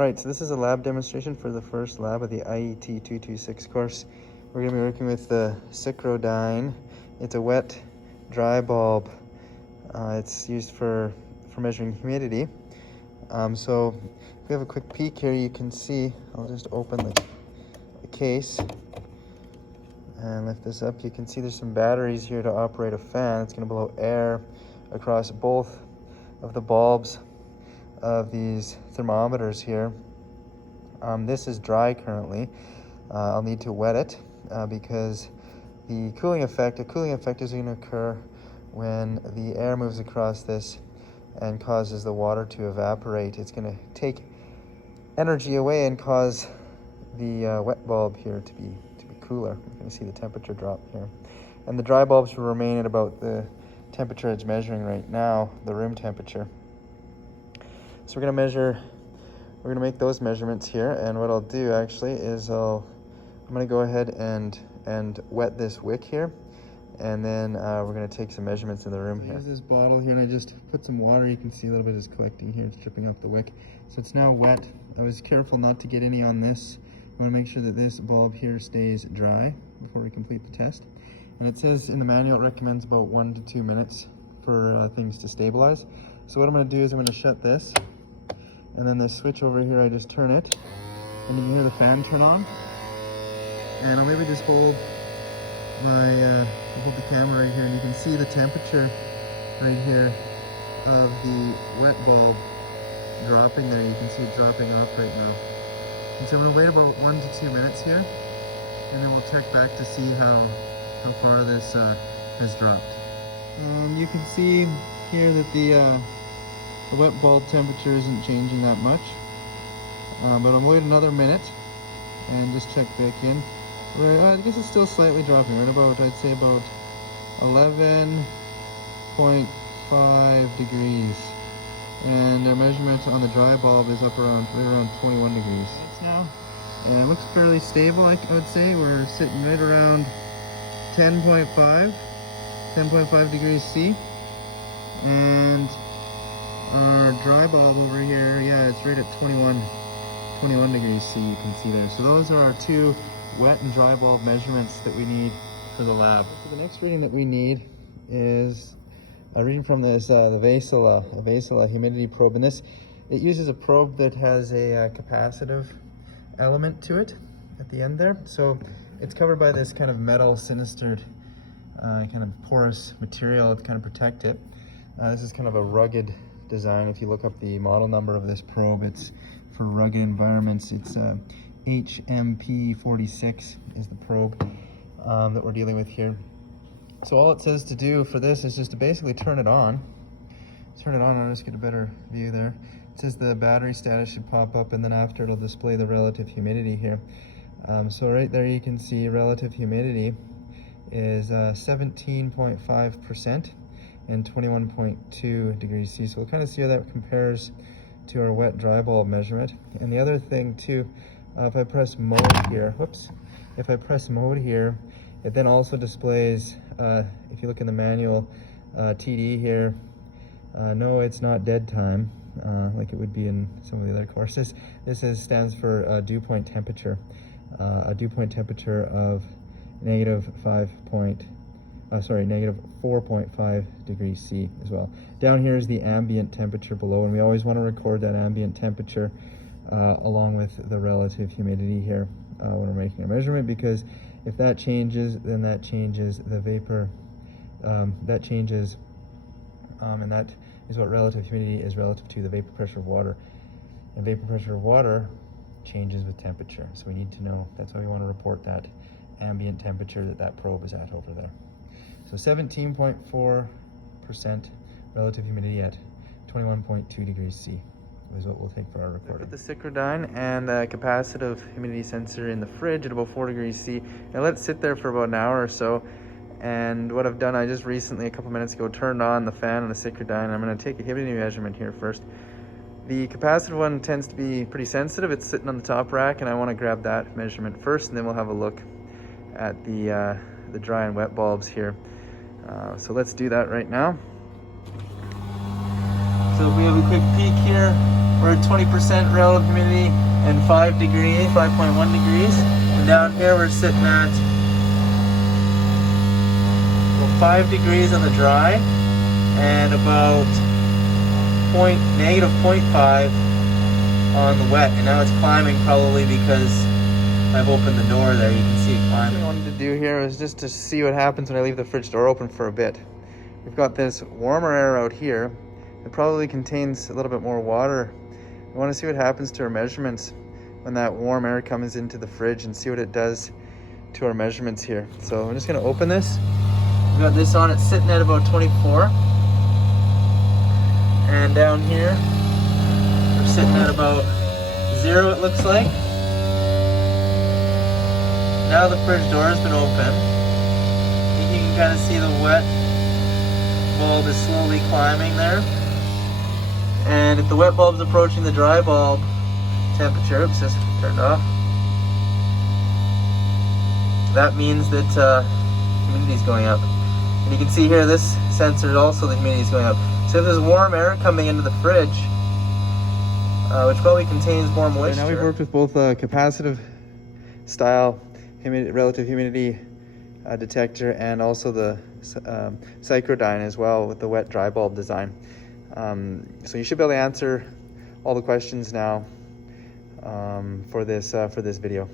Alright, so this is a lab demonstration for the first lab of the IET 226 course. We're going to be working with the Cycrodyne. It's a wet, dry bulb. It's used for measuring humidity. So if we have a quick peek here, you can see, I'll just open the case and lift this up. You can see there's some batteries here to operate a fan. It's going to blow air across both of the bulbs of these thermometers here. This is dry currently. I'll need to wet it because a cooling effect is going to occur when the air moves across this and causes the water to evaporate. It's going to take energy away and cause the wet bulb here to be cooler. You're going to see the temperature drop here, and the dry bulbs will remain at about the temperature it's measuring right now, the room temperature. So we're going to make those measurements here, and what I'll do actually is I'm going to go ahead and wet this wick here, and then we're going to take some measurements in the room here. Here's this bottle here, and I just put some water. You can see a little bit is collecting here. It's dripping off the wick. So it's now wet. I was careful not to get any on this. I want to make sure that this bulb here stays dry before we complete the test. And it says in the manual it recommends about 1 to 2 minutes for things to stabilize. So what I'm going to do is I'm going to shut this, and then this switch over here, I just turn it, and you can hear the fan turn on. And I'll maybe just hold the camera right here, and you can see the temperature right here of the wet bulb dropping there. You can see it dropping off right now. And so I'm going to wait about 1 to 2 minutes here, and then we'll check back to see how far this has dropped. You can see here that the wet bulb temperature isn't changing that much, but I'll wait another minute and just check back in. Right, I guess it's still slightly dropping, right about, I'd say about 11.5 degrees. And our measurement on the dry bulb is up right around 21 degrees now. And it looks fairly stable, I would say. We're sitting right around 10.5 degrees C. And our dry bulb over here, yeah, it's right at 21 degrees C, you can see there. So those are our two wet and dry bulb measurements that we need for the lab. So the next reading that we need is a reading from this the Basil humidity probe, and it uses a probe that has a capacitive element to it at the end there. So it's covered by this kind of metal sinistered kind of porous material to kind of protect it. This is kind of a rugged design. If you look up the model number of this probe, it's for rugged environments. It's HMP46 is the probe that we're dealing with here. So all it says to do for this is just to basically turn it on. I'll just get a better view there. It says the battery status should pop up, and then after it'll display the relative humidity here. So right there you can see relative humidity is 17.5% and 21.2 degrees C. So we'll kind of see how that compares to our wet dry bulb measurement. And the other thing too, if I press mode here, it then also displays, if you look in the manual, TD here. No, it's not dead time, like it would be in some of the other courses. This stands for dew point temperature, a dew point temperature of negative 4.5 degrees C as well. Down here is the ambient temperature below, and we always want to record that ambient temperature along with the relative humidity here when we're making a measurement, because if that changes, then that changes the vapor, and that is what relative humidity is relative to the vapor pressure of water. And vapor pressure of water changes with temperature. So we need to know, that's why we want to report that ambient temperature that probe is at over there. So 17.4% relative humidity at 21.2 degrees C is what we'll take for our recording. Put the Cycrodyne and a capacitive humidity sensor in the fridge at about 4 degrees C, and let it sit there for about an hour or so. And what I've done, I just recently, a couple minutes ago, turned on the fan on the Cycrodyne. I'm going to take a humidity measurement here first. The capacitive one tends to be pretty sensitive. It's sitting on the top rack, and I want to grab that measurement first, and then we'll have a look at the dry and wet bulbs here. So let's do that right now. So if we have a quick peek here, we're at 20% relative humidity and 5 degrees, 5.1 degrees. And down here we're sitting at 5 degrees on the dry and about negative 0.5 on the wet. And now it's climbing, probably because I've opened the door there. You can see it climbing. What I wanted to do here is just to see what happens when I leave the fridge door open for a bit. We've got this warmer air out here. It probably contains a little bit more water. I want to see what happens to our measurements when that warm air comes into the fridge and see what it does to our measurements here. So I'm just going to open this. We've got this on, it's sitting at about 24. And down here, we're sitting at about 0, it looks like. Now the fridge door has been open. I think you can kind of see the wet bulb is slowly climbing there. And if the wet bulb's approaching the dry bulb temperature, oops, just turned off. That means that humidity is going up. And you can see here, this sensor is also the humidity is going up. So if there's warm air coming into the fridge, which probably contains more moisture. Now we've worked with both a capacitive style relative humidity detector and also the Cycrodyne as well with the wet dry bulb design. So you should be able to answer all the questions now for this video.